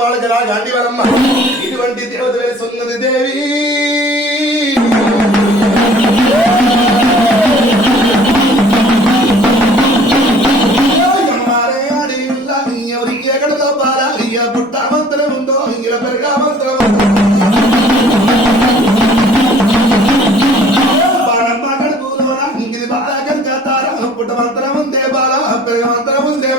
వాళ్ళకి రా గాంధీ వరమ్మ ఇటువంటి దేవత వేసున్నది దేవి ఎవరికి ఎక్కడ బాల పుట్ట మంత్రం ఉందో ఇంగిల పెరగా మంత్రం బాణమ్మ కడుపులోన ఇంగిది బాల కనకతార పుట్ట మంత్రం ఉందే బాల పెరగ మంత్రం ఉందే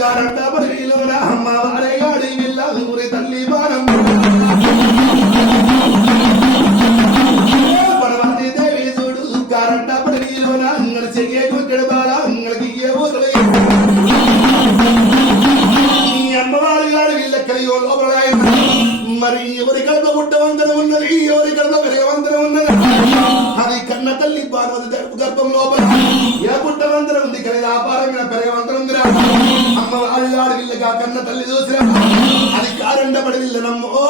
కారండపడిలోన అమ్మ వారే గాడి విల్ల ఊరి తల్లి బాణమ్మ మరి ఎవరి కడత పుట్టవంతరం ఉన్నది ఎవరి కడత పెరగవంతరం ఉన్నది అది కన్న తల్లి పార్వతి తరపు గర్భం లోపల ఏ పుట్టవంతరం ఉంది కానీ వ్యాపారమైన పెరగవంతరం ఉందిరా అమ్మ వాళ్ళ వీళ్ళగా కన్న తల్లి చూసిరా అది కారండపడి వీళ్ళనమ్మో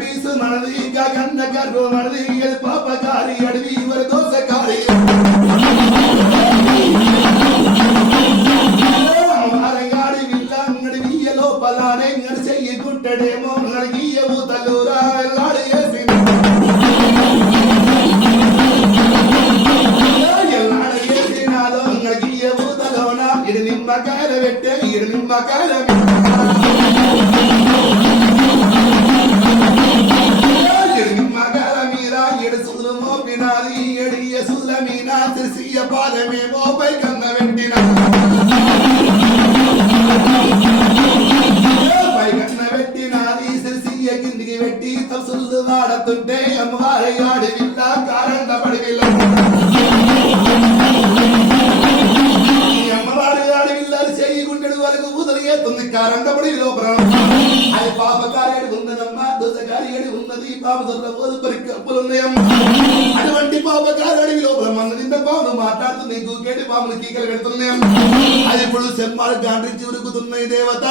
పీసు మనది గగన్న గర్భ మనది పాపకారి అడవి వర దోసకారి అమ్మగాడి విల్ల అంగడి వియ్య లోపలానే చెయ్యకుంటాడేమో నడిగియ ఊతలూరా ఎల్లాడి వేసినాలో నడిగియ ఊతలోన ఇడు నిమ్మకాయలు పెట్టే ఇడు నిమ్మకాయలు పాదమేమో పై కన్న పెట్టిన పై కన్న పెట్టినది సిరిసియ్య కిందికి పెట్టి తసులు వాడుతుంటే అమ్మవారి ఆడి విల్ల కారండ పడి విల్ల అమ్మవారి ఆడి విల్లాలు చేయకుంటాడు వరకు ఊదలు ఏతుంది కారండ పడి లోపల అది పాపకార్యాడు ఉన్నదమ్మా దోసకార్యాడు ఉన్నది పాప దొర పోదు పరికప్పులున్నాయమ్మా అటువంటి పాపకార్యాడి లోపల మన నింద పాములు మాట్లాడుతుంది గూకేటి పాములు కీకలు పెడుతున్నాయమ్మా అది ఇప్పుడు సెమ్మాలు గాండ్రించి ఉరుకుతున్నాయి దేవత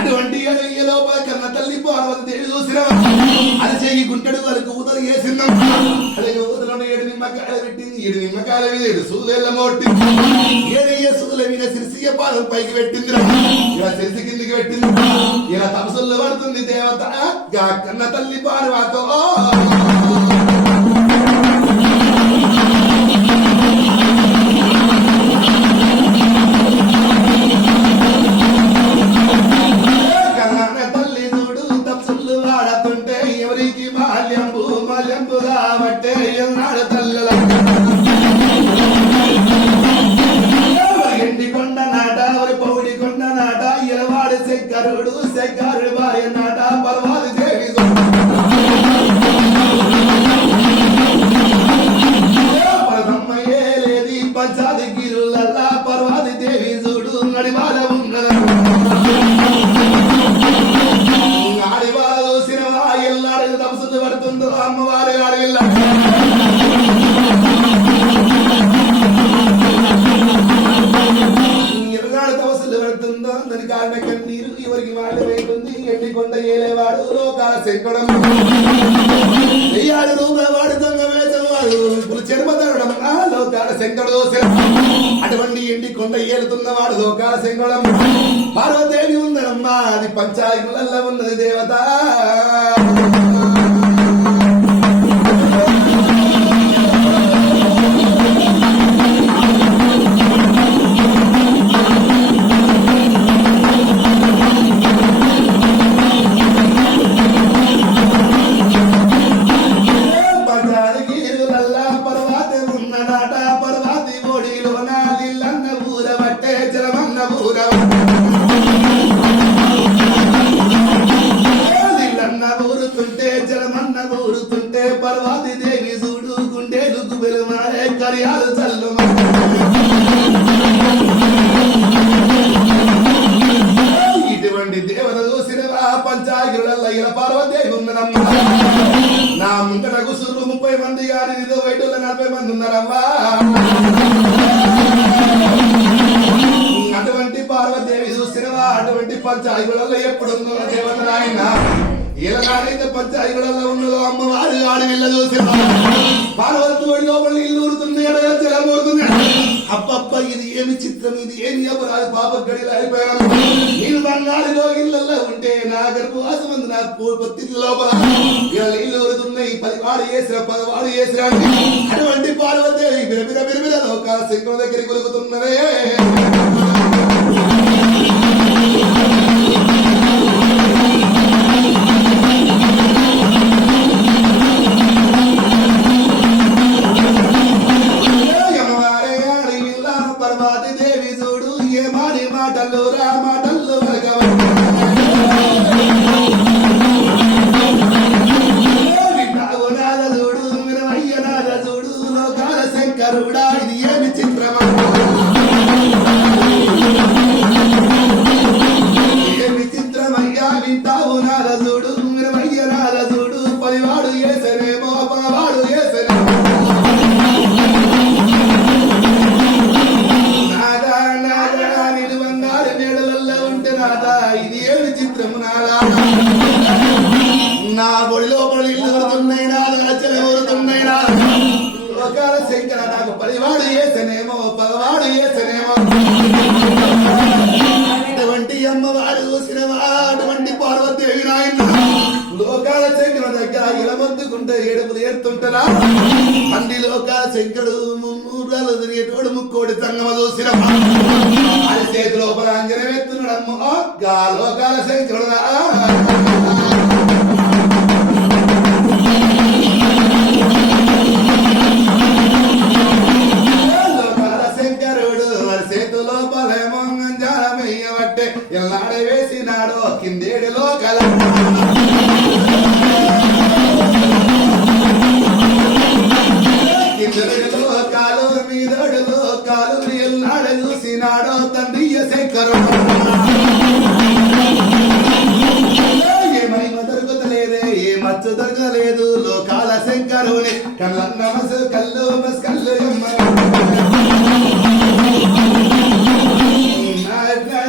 అటువంటి అడవి లోపల కన్న తల్లి పార్వతి దేవి చూసిన అది చేయి గుంటడు వరకు ఊదలు వేసిందమ్మా అలాగే ఊదలను 7 నిమ్మకాయలు పెట్టింది 7 నిమ్మకాయల మీద 7 సూదెళ్ళ మోటి 7 సూదుల మీద సిరిసియ పాదం పైకి పెట్టింది ఇలా సిరిసి కిందికి పెట్టింది ఇలా తపసుల్లో పడుతుంది దేవత కన్న తల్లి పార్వతో శంకరుడు భార్య నాట పర్వాది దేవి పరమయ్యే లేది పంచాది గిరులల్లా పర్వాది దేవి చూడు నడివాడ ఉన్నది ఆడివాడ చూసిన ఎల్లాడు తపస్సు పడుతుందో అమ్మవారి ఆడవిల్ల దాని కారణ కన్నీరు ఎవరికి వాళ్ళు వేస్తుంది ఎండికొండ ఏలేవాడు లోకాల శంకడం వెయ్యాడు రూపవాడు దొంగ వేసేవాడు ఇప్పుడు చెడుమతడం లోకాల శంకరుడు అటువంటి ఎండికొండ ఏలుతున్నవాడు లోకాల శంకరం పార్వదేవి ఉందనమ్మా అది పంచాయకులల్లో ఉన్నది దేవత ఊరుతుంటే కానీ నీతో బయట 40 మంది ఉన్నారమ్మా. అటువంటి పార్వదేవి చూసినవా అటువంటి పంచాయిగులలో ఎప్పుడుందో దేవత నాయన ఎలాగైతే పంచాయిగులలో ఉన్నదో అమ్మవారు ఆడి వెళ్ళ చూసినవా పార్వతి వాడి లోపల నీళ్ళు ఊరుతుంది జలమూరుతుంది. అప్పప్ప ఇది ఏమి చిత్రం, ఇది ఏమి అపరాధి పాప గడిలో అయిపోయాను. నేను బంగారులో ఇళ్ళల్లో ఉంటే నా గర్భవాసం ఉంది నా పొత్తిళ్ళ లోపల ఇలా నీళ్ళు ఊరుతున్నాయి. 10 వాడు చేసిన 10 వాడు చేసిన అటువంటి పార్వదేవి బిరబిర బిరబిర లోకాల శంకర దగ్గరికి కొలుకుతున్నవే. దేవి చూడు ఏ మాడి మాటలు రా మాటల్లో నాద చూడు వినవయ్య నాద చూడు లోకాల శంకరుడా ఇది ఏమి చిత్రమా ఏమి చిత్రమయ్యా వింటావు నాద చూడు వినవయ్య నాద చూడు 10 వాడు ఏసనేమో 10 వాడు ఏసనేమో ఇది ఏమి చిత్రము నాదా నా బొడి లోపల ఇల్లు ఊరుతున్నాయి నాదా చెలవుతున్నాయి నాదా లోకాల శంకర నాకు 10 వాడు వేసనేమో 10 వాడు వేసనేమో అటువంటి అమ్మవాడు చూసినవా అటువంటి పార్వదేవి నాయన లోకాల శంకర దగ్గర ఇలమొద్దుకుంటే ఏడుపులు ఏడుతుంటారా. అన్ని లోకాల శంకరుడు 300 తిరిగేటోడు ముక్కోడి సంగమ చూసినవా అది చేతి లోపల అంజనం ఎత్తున్నాడమ్మో గా లోకాల శంకరుడు. లోకాల శంకరుడు వారి చేతు లోపలేమో అంజనమయ్యబట్టే ఎల్లాడ వేసినాడో కిందేడు లోకాల లోకాలు మీదడు లోకాలు ఎల్లాడ చూసినాడో తండ్రి శంకరుడు. ఏ మహిమ దొరుకుతలేదే ఏ మచ్చు దొరకలేదు లోకాల శంకరుని కళ్ళన్న మసు కళ్ళు మస్ కళ్ళు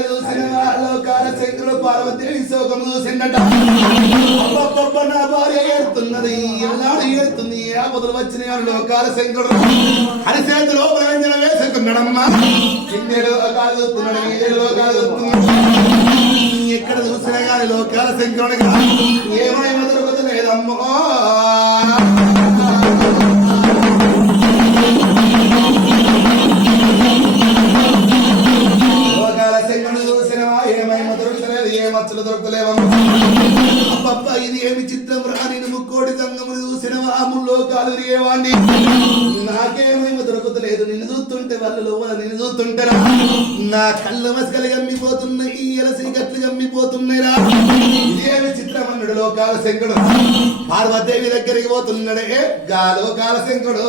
చూసిన లోకాల శంకరుడు పార్వదేవి శోకం చూసిండట. నా భార్య ఏడుతున్నది ఎల్లాడు ఏడుతుంది ఏ ఆపదలు వచ్చిన లోకాల శంకరుడు అని చేతిలో ప్రయోజనం వేసుకున్నాడమ్మా. ఇన్నేడు లోకాలు చూస్తున్నాడు 7 లోకాలు చూస్తున్నాడు. ఎక్కడ చూసినా గాని లోకాల శంకరుడిగా ఏమైనా దొరుకుతలేదమ్మో. లోకాల శంకరుడు చూసినవా ఏమైనా దొరుకుతలేదు ఏ మచ్చలు దొరుకుతలేవమ్మా. అప్పప్ప ఇది ఏమి చిత్రం రా నేను ముక్కోటి సంగములు చూసినవా లోకాలు రేవాణ్ణి నాకేమేమో దొరుకుతలేదు. నిన్ను చూస్తుంటే వాళ్ళు లోపల నిన్ను చూస్తుంటారా నా కళ్ళు మసకలు గమ్మిపోతున్నాయి ఎలసి గట్లు గమ్మిపోతున్నాయిరా. ఇదేమి చిత్రం అన్నాడు లోకాల శంకరుడు. పార్వదేవి దగ్గరికి పోతున్నాడే గా లోకాల శంకరుడు.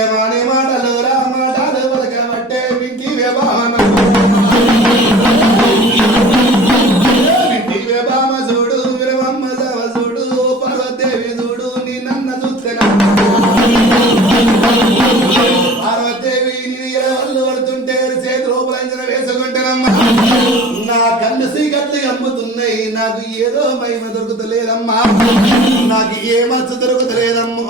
ఏమాని మాటలు రా మాటలు వలకబట్టే వింటి వేబామ చూడు విరవమ్మ సవ చూడు పార్వదేవి చూడు నీ నన్న చూస్తేనా పార్వదేవి నీ ఎవరు పడుతుంటే చేతి లోపలంజన వేసుకుంటేనమ్మా నా కళ్ళు సీకట్లు అమ్ముతున్నాయి నాకు ఏదో మహిమ దొరుకుతలేదమ్మా నాకు ఏ మచ్చ దొరుకుతలేదమ్మో.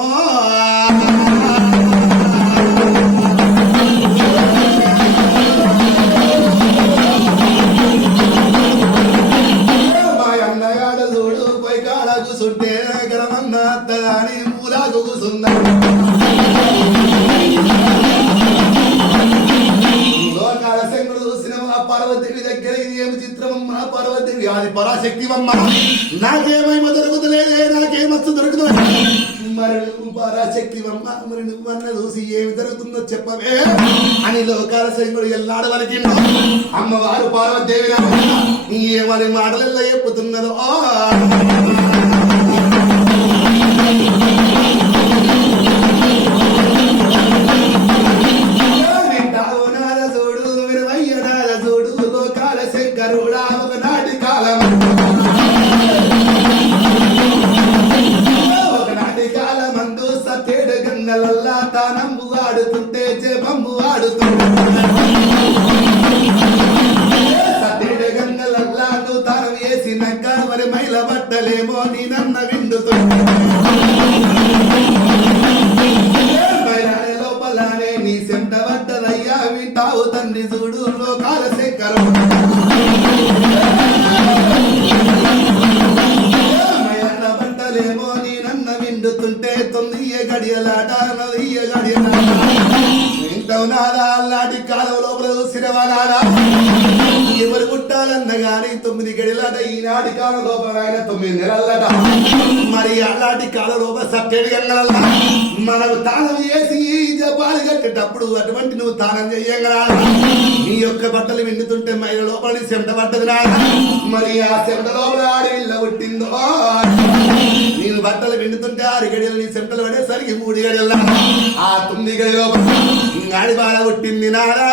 కూసుంటే గరమన్న అత్తగాని మూలాకు కూసుందా లోకాల శంకరుడు చూసిన పార్వదేవి దగ్గర ఇది ఏమి చిత్రమమ్మ పార్వదేవి అది పరాశక్తివమ్మ నాకేమైమ దొరుకుతలేదే నాకేమచ్చు దొరుకుతుంది మరి నువ్వు పరాశక్తివమ్మ మరి నువ్వన్న చూసి ఏమి జరుగుతుందో చెప్పవే అని లోకాల శంకరుడు ఎల్లాడు వరకు అమ్మవారు పార్వదేవి ఏమని మాటలలో చెప్పుతున్నదో. శంకరుడా ఒకనాటి కాలం ఒకనాటి కాలమందు సతేడు గంగలల్లా తానంబు ఆడుతుంటే జపంబు ఆడుతుంటే సతేడు గంగలల్లా నువ్వు తానం వేసినాక మరి మైల బట్టలేమో నీ నన్న విండుతుంటే లోపలానే నీ సెంట బట్టలయ్యా వింటావు తండ్రి చూడు లోకాల శంకరుడు బట్టలేమో నీ నన్న విండుతుంటే తొమ్మిది గడియలాట నదియ గడియలాట నాదా అల్లాంటి కాలం లోపల చూసినవాడా ఎవరు పుట్టాలన్న గాని 9 గడియలాట ఈనాటి కాలం లోపల 9 నెలలట మరి అలాంటి కాలం లోపల సట్టేడు గంగలల్లా మనకు తానం చేసి జపాలు కట్టేటప్పుడు అటువంటి నువ్వు తానం చెయ్యగల నీ యొక్క బట్టలు విండుతుంటే మైల లోపల నీ సెంట పట్టదు నాయన మరి ఆ సెంట లోపల ఆడి ఇళ్ళ పుట్టిందో నేను బట్టలు విండుతుంటే 6 గడియలు నీ సెంటలు పడేసరికి 3 గడియల ఆ 9 గడి లోపల ఆడి బాల పుట్టింది నాడా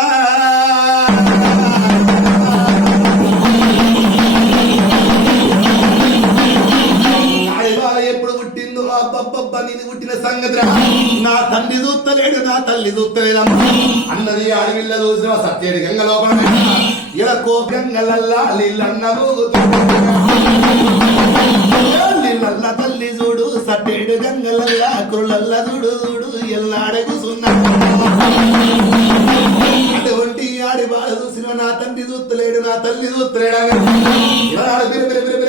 ఎప్పుడు పుట్టిందో అబ్బబ్బబ్బ నీది పుట్టిన సంగతి నా తండ్రి చూస్తలేడు నా తల్లి చూస్తలేదమ్మా అన్నది అడవిల్ల చూసిన సత్యేడు గంగ లోపల ఇలా కోపంగలల్లా నీళ్ళల్ల తల్లి చూడు సట్టేడు గంగలల్లా కురులల్ల చూడు చూడు ఎల్లాడగుసున్నా అటువంటి ఆడి బాధ చూసిన నా తండ్రి చూస్తలేడు నా తల్లి చూస్తలేడు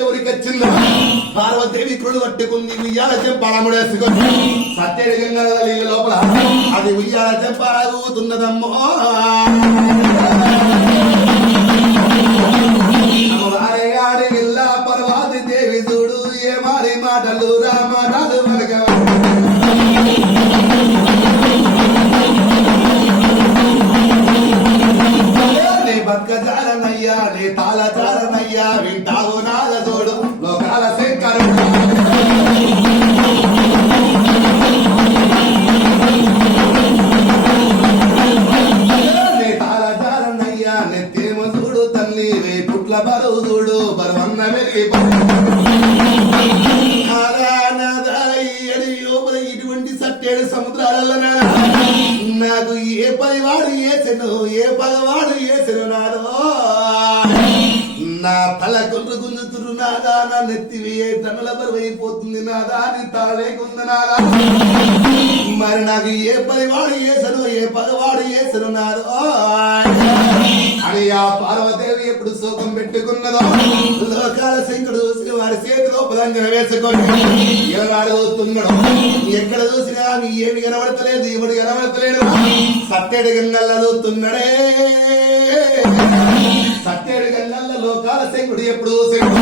ఉరికొచ్చిందా పార్వదేవి కురుడు పట్టుకుంది ఉయ్యాల చెంపాలముడేసుకొని సత్యేడు గంగల నీళ్ళ లోపల అది ఉయ్యాల చెంపాలవుతున్నదమ్మో ఆడి ఇల్లా పర్వాది దేవి చూడు ఏ మారి మాటలు రామాటాలు మనక నీ బతుకజాలనయ్యా నీ తాళజాలనయ్యా వింటావు నాద చూడు లోకాల శంకరుడు నీ తాళజాలనయ్యా నెత్తేమో చూడు తల్లి వేపుట్ల బరువు చూడు బరువన్న వెలిగి ఇటువంటి సట్టేడు సముద్రాలలో నాకు ఏ పదివాడు వేసెను ఏ పగవాడు వేసెను నాదో నా తల కొర్రు గుంజుతురు నాదా నా నెత్తివి ఏ తనుల బరువైపోతుంది నాదా నీ తాళేకుంది నాదా మరి నాకు ఏ పదివాడు వేసను ఏ పగవాడు వేసను నాదో అని ఆ పార్వదేవి ఎప్పుడు శోకం పెట్టుకున్నదో లోకాల శంకుడు చూసి వారి చేతిలో పులంజన వేసుకొని ఎవరాడు చూస్తున్నాడు ఎక్కడ చూసినా ఏమి కనబడతలేదు ఎవడు కనబడతలేడు సట్టేడు గంగల్ల చూస్తున్నాడే సట్టేడు గంగల్ల లోకాల శంకుడు ఎప్పుడు చూసాడు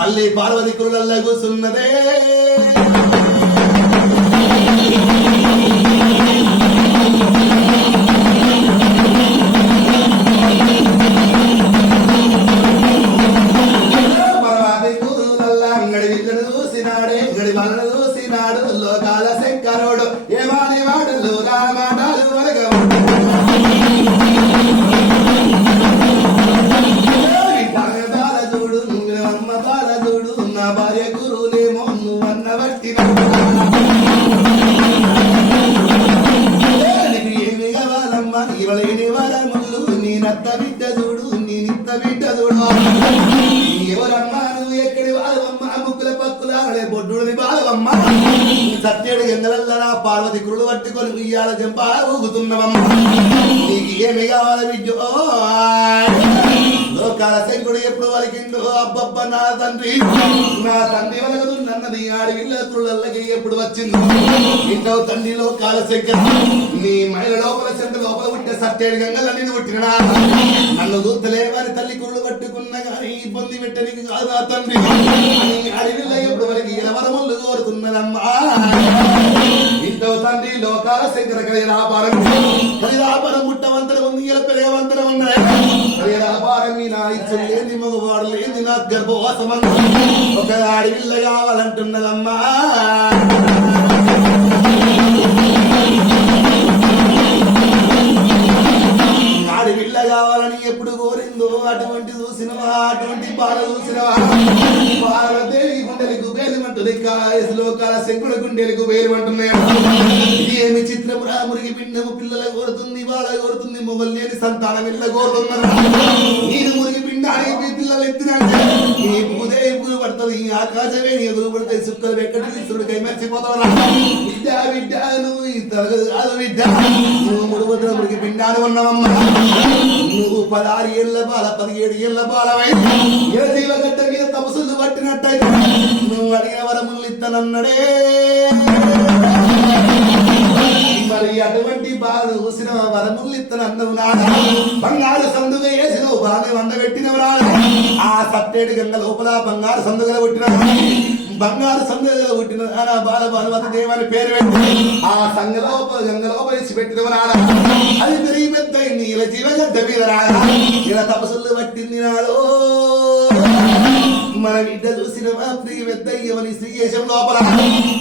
తల్లి పార్వతి కురులల్ల కూసున్నదే చూసినాడు లోకాల శంకరుడు ఏమాని వాడు రామాటాలు వరగ చూడు నువ్వు అమ్మ తాళ చూడు నా భార్య గురువులేమో నువ్వు అన్న బట్టి ఏమి కావాలమ్మా ఇవలేని వరములు నీ నత్త బిడ్డ చూడు నీ నిత్త బిడ్డ చూడు ఎవరమ్మా నువ్వు ఎక్కడి వాళ్ళమ్మా ముక్కుల పక్కుల ఆడే బొడ్డుని బాలవమ్మ సత్యేడు గంగలల్ల నా పార్వతి కురుడు పట్టుకొని ఉయ్యాల చెంప ఊగుతున్నవమ్మ నీకు ఏమి కావాలి బిడ్డో లోకాల శంకుడు ఎప్పుడు వలికిండు అబ్బబ్బ నా తండ్రి వలగదు నన్నది ఆడిగిళ్ళ కుళ్ళకి ఎప్పుడు వచ్చింది ఇంట్లో తండ్రి లోకాల శంకర నీ మహిళ లోపల చెంత లోపల పుట్టే సత్యేడు గంగల నేను పుట్టిన నన్ను చూస్తలే వారి తల్లి కురుడు పట్టుకున్న గాని ఇబ్బంది పెట్టనికి కాదు నా తండ్రి అడిగిళ్ళ ఎప్పుడు వరకు ఎవరములు కోరుతున్నదమ్మా ఇంట్లో తండ్రి లోకాల శంకర కలిరాపారం ముట్టవంతరం ఉంది ఇలా పెరగవంతరం ఉన్నాయి కలిరాపారం నా ఇచ్చు లేని మగవాడు లేని నా గర్భవాసం ఒక అడవిల్ల కావాలంటున్నదమ్మా అడవిల్ల కావాలని ఎప్పుడు కోరిందో అటువంటి చూసినవా అటువంటి బాల చూసినవా పార్వదేవి గుండెలకు వేలుమంటుంది శ్లోకాల శంకుల గుండెలకు వేలుమంటున్నాయి ఏమి చిత్రమురా మురిగి పిండము పిల్లల కోరుతుంది బాల కోరుతుంది మొగలు లేని సంతానం ఇళ్ళ కోరుతున్నారు నేను మురిగి పిండానికి పిల్లలు ఎత్తినంటే ఈ భూదేవి పడుతుంది ఈ ఆకాశమే ఎదురు పడితే సుక్కలు ఎక్కడి తీసుడు కై మర్చిపోతావా విద్య విద్య నువ్వు ఈ తరగతి కాదు విద్య నువ్వు మురుగుతున్న మురికి పిండాలు ఉన్నావమ్మా నువ్వు 16 ఏళ్ళ బాల 17 ఏళ్ళ బాలవై ఏ జీవగడ్డ మీద తపస్సులు పట్టినట్టయితే నువ్వు అడిగిన వరములు ఇత్తనన్నడే మరి అటువంటి బాలు చూసిన వరములు ఇత్తనన్నవు నాడా బంగారు సందుగా వేసినవు బాగా వండబెట్టినవు నాడా ఆ సత్తేడు గంగ లోపల బంగారు సందుగల పుట్టిన బంగారు సందుగల పుట్టిన బాల భానుమతి దేవని పేరు పెట్టి ఆ గంగలోప వేసి పెట్టినవు నాడా అది పెరిగి పెద్ద ఇలా జీవగడ్డ మీద రాడా ఇలా తపస్సులు పట్టింది నాడో మన బిడ్డ చూసిన పెద్ద ఇవని శ్రీయేశం లోపల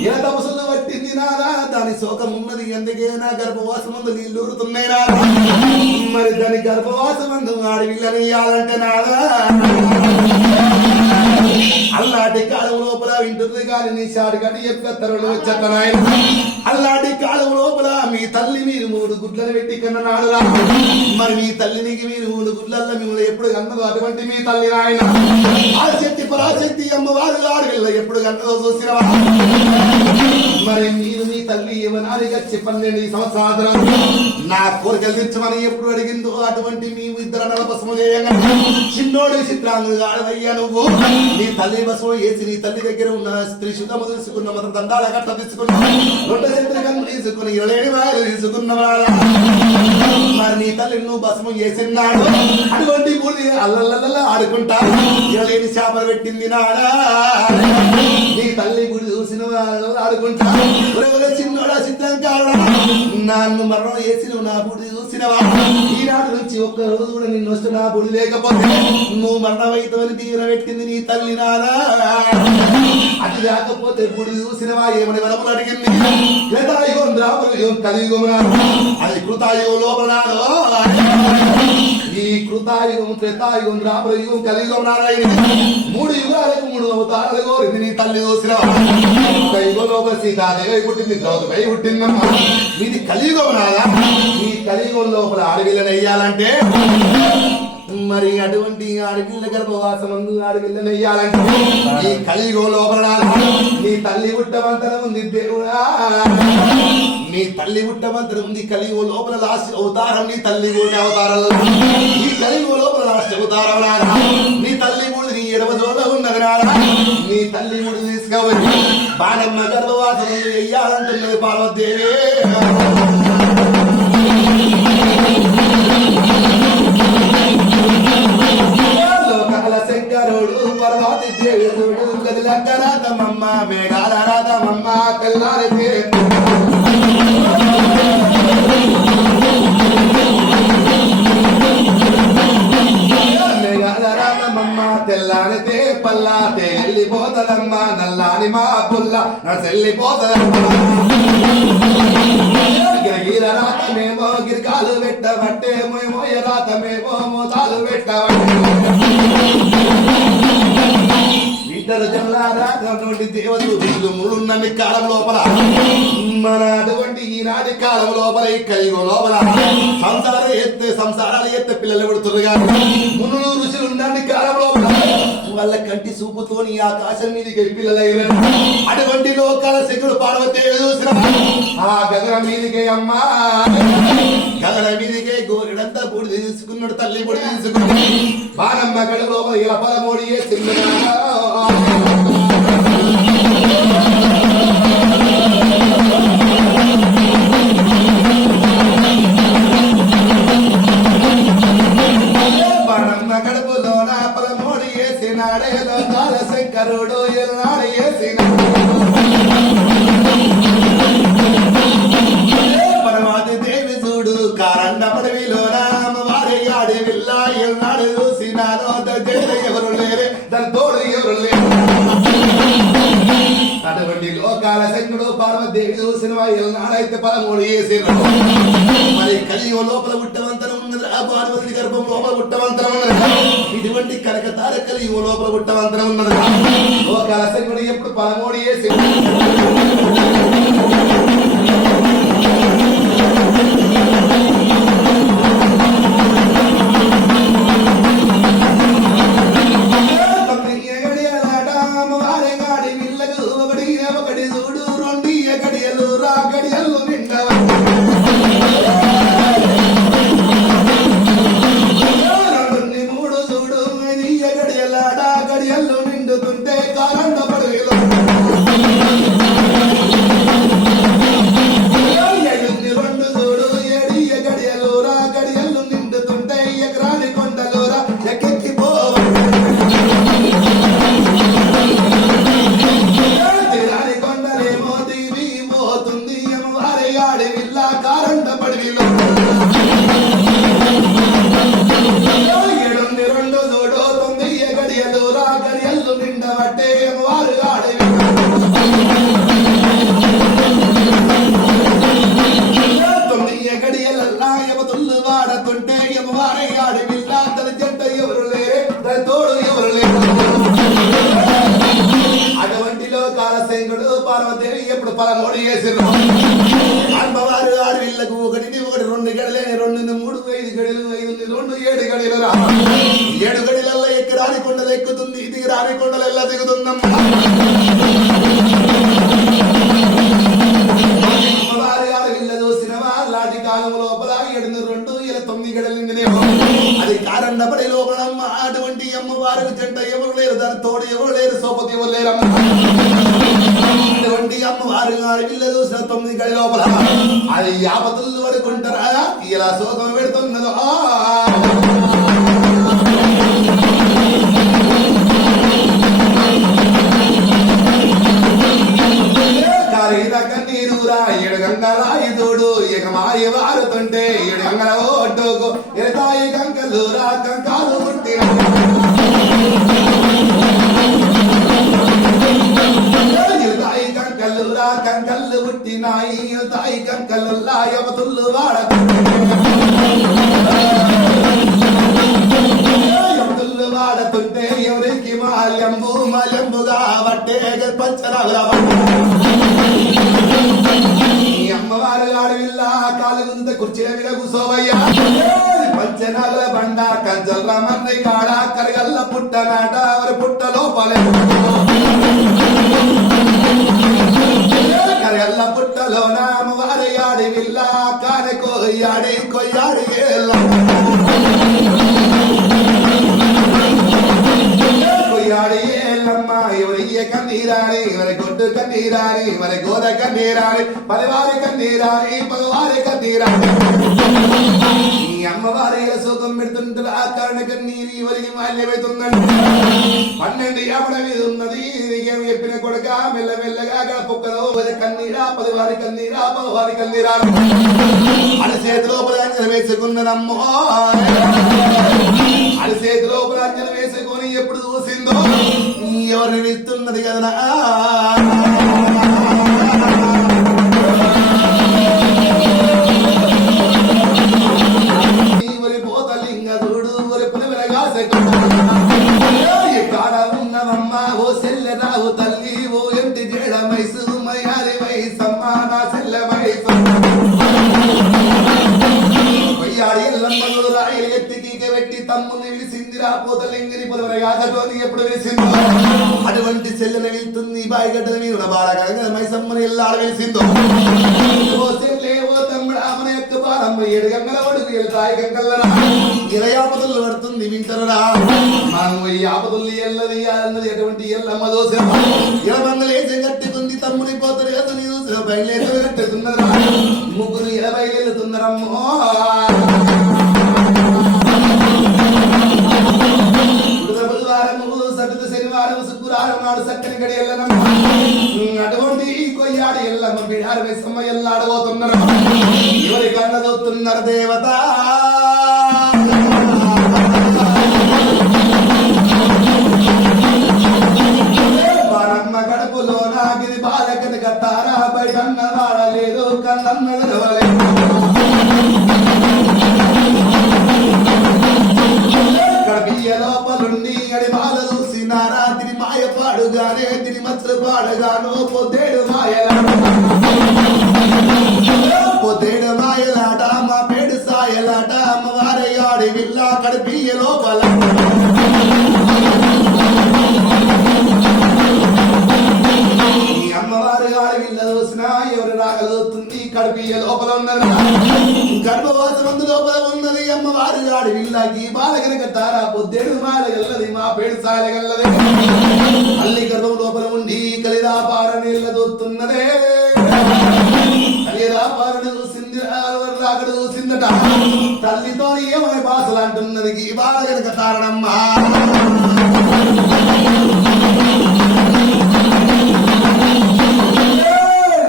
ఇలా తపస్సులు పట్టింది నాదా దాని శోకం ఉన్నది అందుకే నా గర్భవాసం ముందు నీళ్లు ఊరుతున్నాయి నాదా మరి దాని గర్భవాసం ముందు ఆడి వీళ్ళని ఇయ్యాలంటే నాదా అల్లాంటి కాలం లోపల వింటుంది కానీ నీ షాడు గడి ఎక్కత్తరులు వచ్చేతనాయన అల్లాంటి కాలం లోపల మీ తల్లి మీరు 3 గుడ్లను పెట్టి కన్నా నాడురా మరి మీ తల్లినికి మీరు 3 గుడ్లల్లో మిమ్మల్ని ఎప్పుడు కన్నదో అటువంటి మీ తల్లి నాయన ఆశక్తి పరాశక్తి అమ్మవారు ఆడవిల్ల ఎప్పుడు కన్నదో చూసినవా మరి మీరు మీ తల్లి ఏమనాలి వచ్చి 12 సంవత్సరాలు నా కోరికలు తెచ్చమని ఎప్పుడు అడిగిందో అటువంటి మీ ఇద్దరు నలపసము చేయంగా చిన్నోడు చిత్రాంగుగా అయ్యా నువ్వు నీ తల్లి బసము వేసి నీ తల్లి దగ్గర ఉన్న స్త్రీ శుద్ధము తీసుకున్న మాత్రం దండాల కట్ట తీసుకున్నా 2 చంద్రికలు తీసుకుని 27 వాయలు తీసుకున్నవాడా మరి నీ తల్లి నువ్వు బసము వేసినాడు అటువంటి బూడి అల్లల్ల ఆడుకుంటా ఇరలేని చేపలు పెట్టింది నాడా నీ తల్లి గుడి చూసిన వాళ్ళు ఆడుకుంటా చిన్నోడా చిత్రంకారుడా నన్ను మరణం చేసి నువ్వు నా బుడి చూసినవా ఈనాడు నుంచి ఒక్క రోజు కూడా నిన్ను వస్తే నా బుడి లేకపోతే నువ్వు మరణమైతవని దీవెన పెట్టింది నీ తల్లి నాదా అది లేకపోతే బుడి చూసినవా ఏమని వరములు అడిగింది కృతాయుగం ద్రాపరయుగం కలియుగం అది కృతాయుగం లోపల ఈ కృతాయుగం త్రేతాయుగం ద్రాపరయుగం కలియుగం నారాయణ 3 యుగాలకు 3 అవతారాలు కోరింది నీ తల్లి చూసినవా ఒక యుగం లోపల సీతాదేవి పుట్టింది ద్రౌపది పుట్టిందమ్మా ఇది కలియుగం నాదా ఈ కలియుగం లోపల ఆడవిల్లని అయ్యాలంటే మరి అటువంటి ఆడపిల్ల గర్భవాసమందు ఆడపిల్లని అయ్యాలంటే ఈ కలియుగం లోపల నీ తల్లి పుట్టమంతరం ఉంది దేవుడా నీ తల్లి పుట్టమంతరం ఉంది కలియుగం లోపల లాస్ట్ అవతారం నీ తల్లి కూడా అవతారాలు ఈ కలియుగం లోపల లాస్ట్ అవతారం నారా నీ తల్లి కూడా నీ ఎడమ జోడ ఉన్నది నారా నీ తల్లి కూడా తీసుకోవచ్చు బాణమ్మ గర్భవాసం వెయ్యాలంటున్నది పార్వతీదేవి లోకాల శంకరుడు పర్వతి దేవుడు గదిలక్క రాధమమ్మ మేఘాల రాధమమ్మ తెల్లారి తెల్లారితే పల్లాతే వెళ్ళిపోతదమ్మా నల్లాని మా పుల్ల నడిచెళ్ళిపోతదమ్మా గిరగిర రాతమేమో గిరికాలు పెట్టబట్టే మోయ రాతమేమో మోతాలు పెట్టబట్టే ఇద్దరు జల్లారాటువంటి దేవతలు వీళ్ళు 3 కాలం లోపల మన అటువంటి ఈనాటి కాలం లోపల ఈ కలియుగం లోపల సంసారాలు ఎత్తే పిల్లలు పెడుతున్నారు కానీ మునులు ఋషులు ఉన్నన్ని కాలం లోపల వాళ్ళ కంటి చూపుతోని ఆకాశం మీదకి పిల్లలైన అటువంటి లోకాల శకుడు పార్వతి చూసిన ఆ గగన మీదకే అమ్మా గగన మీదకే గోరెడంతా పొడి తీసుకున్నాడు తల్లి పొడి తీసుకున్నాడు బాణమ్మ గడ లోపల ఇలా 13 చిన్న గడుపులోన 13 వేసినాడే లోకాల శంకరుడు ఎల్నాడు వేసినాడు పరమాది దేవి చూడు కారణ పడవిలోన వారి ఆడి విల్ల ఎల్నాడు చూసినారో ఎవరు లేరే దాని తోడు ఎవరు లేరు అటువంటి లోకాల శంకరుడు పార్వతీదేవి చూసిన ఎల్నాడైతే 13 వేసినాడు మరి కలియుగం లోపల పుట్టవంతరం ఉన్నది పార్వతి గర్భం లోపల పుట్టవంతరం ఉన్నది. ఇటువంటి కనక తారకలు ఈ లోపల పుట్టవంతరం ఉన్నది. లోకాల శంకుడు ఎప్పుడు పలమోడి వేసి ఒకటి చూడు రెండు గడియలు రా గడియలు నిండవ మూడు చూడు గడియలాడ గడియలు నిండుతుంటే కాలండ పడవేలో రెండు చూడు ఏడియ గడియలు రా గడియలు నిండుతుంటే ఎకరాని కొండలు రా ఎక్కెక్కిపోవాలి కొండలేమో దివి పోతుంది వారి ఆడి విల్ల కారండ పడవిలో ఏడుంది రెండు చూడు తొమ్మిది గడియలు రా గడియలు నిండబట్టే వారు ఆడి తొమ్మిది గడియలల్లా యమతుళ్ళు వాడుతుంటే వారి ఆడి విల్ల తన జంట ఎవరు లేరే తన తోడు ఎవరు లేరు. అటువంటిలో కాలశంకుడు పార్వదేవి ఎప్పుడు పలమోడి వేసిరు. అమ్మవారు ఆరు వీళ్ళకు ఒకటి రెండు గడిలే రెండు మూడు 5 గడిలు 5 2 7 గడిలు రా 7 గడిలల్లో ఎక్కి రాని కొండలు ఎక్కుతుంది దిగి రాని కొండలు ఎలా దిగుతుందమ్మా. అమ్మవారు ఆరు వీళ్ళ చూసినవా లాంటి కాలం లోపల 7 2 9 గడలు నిండినేమో అది కారండపడి లోపలమ్మ. అటువంటి అమ్మవారికి జంట ఎవరు లేరు దాని తోడు ఎవరు లేరు సోపతి ఎవరు లేరమ్మ. అటువంటి అమ్మవారు ఆడపిల్ల చూసిన 9 గడి లోపల అది యాపతులు పడుకుంటారా ఇలా శోకం పెడుతున్నదో. కన్నీరు రా 7 గంగల తోడు ఇక మాయ వారుతుంటే 7 గంగల ఓటుకు ఎడతాయి కంకలు రా కంకాలు పుట్టిన తాయి కంకల్లు రా కంకల్లు పుట్టినాయి తాయి కంకల్లా యమతుళ్ళు యమతుళ్ళు వాడుతుంటే ఎవరికి మాల్యంబుగా బట్టే పంచరాల అమ్మవారు ఆడవిల్ల కాలు ముందు కుర్చీల మీద కూసోవయ్యా పంచనాల బండ కంచల మన్నై కాడ కరగల్ల పుట్టనాట వారి పుట్ట లోపలే కరగల్ల పుట్టలోన అమ్మవారి ఆడవిల్ల కాని కొయ్యాడి కొయ్యాడి కొయ్యాడి ఏళ్ళమ్మ ఎవరయ్య కన్నీరాని ఎవరి గొడ్డు కన్నీరాని ఎవరి గోద కన్నీరాని పదివారి కన్నీరాని పగవారి కన్నీరాని ఈ అమ్మవారి సుఖం పెడుతుంటారు ఆ కారణ కన్నీరు ఎవరికి మాల్యమవుతుందండి. 12 యావడ మీద ఉన్నది నీకేమి చెప్పిన కొడుక మెల్లమెల్లగా గడపొక్కలో కన్నీరా పదివారి కన్నీరా పగవారి కన్నీరా అని చేతిలో అంజన వేసుకున్నదమ్మో. అది చేతిలో అంజన వేసుకొని ఎప్పుడు చూసిందో ఎవరిని ఇస్తున్నది కదా. ఊరి పోతలింగ చూడు ఊరి పులివెరగా కాడ ఉన్నవమ్మ ఓ సెల్లె రావు తల్లి ఓ ఎంటి జేడ మైసు మయారి వయసమ్మ నా సెల్లె వయసు రాయలు ఎత్తికి పెట్టి తమ్ముని విలిసిందిరా పోతలింగిని పులివెరగాసటోని ఎప్పుడు విలిసిందో అటువంటి సెల్లెన వెళ్తుంది బాయిగడ్డల మీద బాలకరంగా మైసమ్మని ఎల్లాడ వెలిసిందో. ఓ సెల్లె ఓ తమ్ముడా మన యొక్క బాలమ్మ 7 గంగల ఒడుగు వెళ్తాయి గంగల్లరా 20 ఆపదలు పడుతుంది వింటరా మనం ఈ ఆపదలు ఎల్లది అన్నది ఎటువంటి ఎల్లమ్మ దోశ ఎలబంగలేసి కట్టుకుంది తమ్ముని పోతరు కదా నీ చూసిన బయలుదేరి కట్టుకున్నరా ముగ్గురు 20 వెళ్తున్నారమ్మో. శనివారం శుక్రవారం నాడు చక్కని గడి ఎల్లనమ్మ. అటువంటి కొయ్యాడు ఎల్లమ్మ బిడారు వేసమ్మ ఎల్లాడబోతున్నారు. ఎవరి కళ్ళ చూస్తున్నారు దేవత బారమ్మ గడపులో నాగిది బాలకని కట్టారా బయటన్న వాడలేదు కళ్ళన్న అడి బాల చూసి నారాత్రి మాయ పాడుగానే తిని మచ్చలు పాడగాను పొద్దేడు మాయలాట మా పేడు సాయలాట అమ్మవారయ్యాడి విల్లా కడిపియ లోపల అమ్మవారి గారి విల్ల చూసినా ఎవరు రాగలుగుతుంది కడిపియ లోపల ఉన్నది గర్భవాసమందు లోపల ఉన్నది అమ్మవారి గాడి విల్లకి బాలగనక తారా పొద్దేడు మాలగల్లది మా పేడు సాయగల్లది అల్లి గర్భం లోపల ఉండి కలిదాపార నీళ్ళ దొత్తున్నదే కలిదాపారని చూసింది రాకడ చూసిందట తల్లితో ఏమని భాషలు అంటున్నది ఈ బాలగనక తారణమ్మా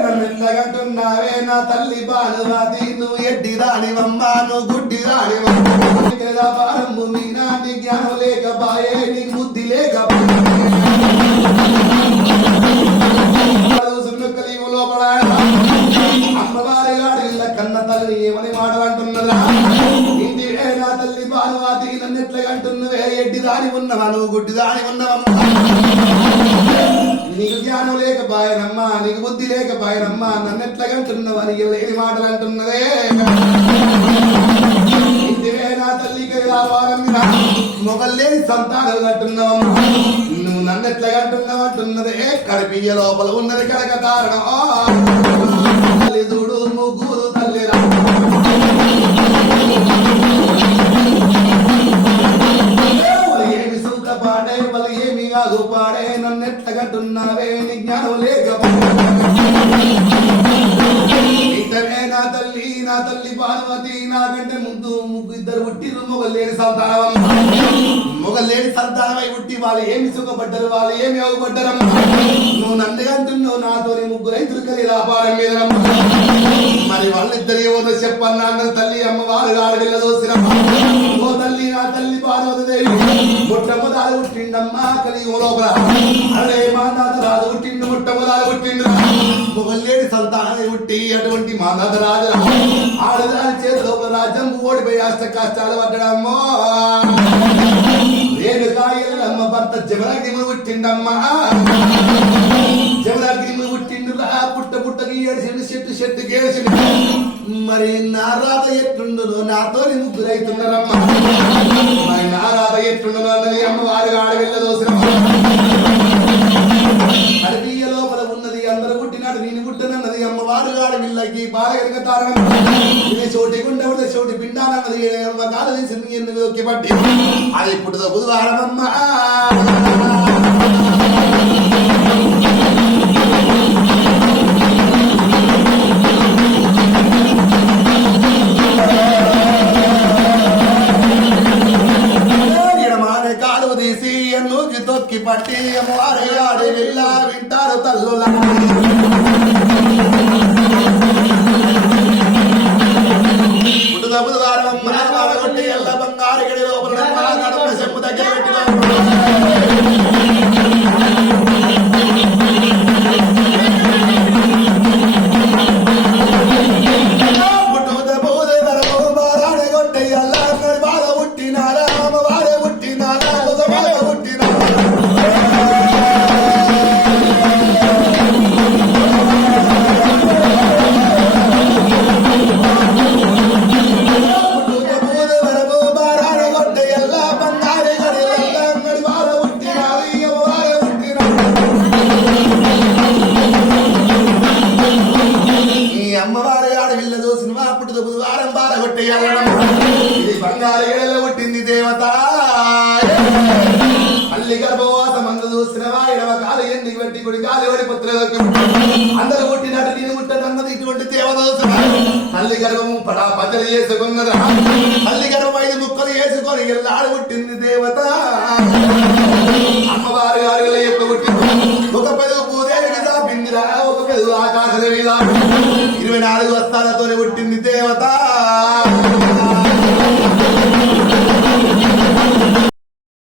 నన్నెంతగంటున్నావే నా తల్లి బాలువాది నువ్వు ఎడ్డి రానివమ్మా నువ్వు గుడ్డి రానివమ్ము మీనా నీ జ్ఞానం లేకపాయే నీకు బుద్ధి లేకపాయే లోపల అమ్మవారి గాడి కన్న తల్లి ఏమని మాటలు అంటున్నదా ఇంటివే నా తల్లి బాలువాది నన్ను ఎట్లగంటున్నవే ఎడ్డి దాని ఉన్నవా నువ్వు గుడ్డి దాని ఉన్నవమ్మా నీకు జ్ఞానం లేకపాయనమ్మా నీకు బుద్ధి లేకపాయనమ్మా నన్ను ఎట్లగంటున్నవని లేని మాటలు అంటున్నదే ఇంటివే నా తల్లికి రావాలన్నా మొగల్లేని సంతానం కట్టున్నావమ్మా నువ్వు నన్ను ఎట్లగంటున్నావు అంటున్నదే కడిపియ లోపల ఉన్నది కడక కారణం చూడు ముగ్గురు తల్లిరా ఏమి సుఖ పాడే వాళ్ళు ఏమి కాదు పాడే నన్ను ఎట్లగంటున్నావే నీ జ్ఞానం లేకపోతే నా తల్లి పార్వతి నాకంటే ముందు ఇద్దరు పుట్టిరు మొగలేని సంతానం మొగలేని సంతానమై పుట్టి వాళ్ళు ఏమి సుఖపడ్డారు వాళ్ళు ఏమి అగుపడ్డారమ్మా నువ్వు నన్ను అంటున్నావు నాతోని ముగ్గురు రైతులు కలిగి రాపాడం మీద మరి వాళ్ళిద్దరు ఏమో చెప్పన్నా తల్లి అమ్మవారు ఆడవిల్ల దోసినమ్మా ఓ తల్లి నా తల్లి పార్వతి దేవి మొట్టమొదలు పుట్టిండమ్మా కలిగి లోపల అరే మా తాత రాజు పుట్టిండు మొట్టమొదలు పుట్టిండు మొగలేని సంతానమై పుట్టి అటువంటి మా తాత రాజు ఆడదాని చేతిలో రాజ్యం ఓడిపోయి అష్ట కష్టాలు పడ్డడమ్మో నేను కాయలమ్మ భర్త జమరాగ్నిములు పుట్టిండమ్మా జమరాగ్నిములు పుట్టిండు పుట్టకి ఏడిసిండు చెట్టు గేసిండు మరి నా రాత ఎట్లుండునో నాతోని ముగ్గురు అవుతున్నారమ్మా మరి నా రాత ఎట్లుండునో అన్నది అమ్మవారి ఆడవిల్ల దోసిన అడవియ లోపల ఉన్నది అందరూ పుట్టినాడు నేను పుట్టనన్నది అమ్మవారు ఆడవిల్లకి బాలగనక తారణం చోటి గుండె చోటి పిండాలన్నది కాలు తీసింది ఎందుకు ఒక్కి పట్టి అది ఇప్పుడు బుధవారం అమ్మా కాలు తీసి ఎన్నుకి తొక్కి పట్టి అమ్మవారి ఆడి వెళ్ళ వింటారు తల్లుల బుధవారం కొట్టి ఎల్ల బంగారు గడి లోపల చెప్పు దగ్గర బంగారు ఏడలో పుట్టింది దేవత అల్లి గర్భవాస మందు చూసినవా ఎడవ కాలు ఎందుకు పెట్టి గుడి కాలు ఓడి పుత్రులకు అందరూ పుట్టినట్టు నేను పుట్టదన్నది ఇటువంటి దేవదోస తల్లి గర్భము పడా పచ్చడి చేసుకున్నదా తల్లి గర్భం 5 ముక్కలు వేసుకొని ఎల్లాడు పుట్టింది దేవత అమ్మవారి గారిలో ఎప్పుడు పుట్టింది ఒక పెదవు పూదేవి మీద పిందిరా ఒక పెదవు ఆకాశ మీద 24 వస్తాలతోనే పుట్టింది దేవత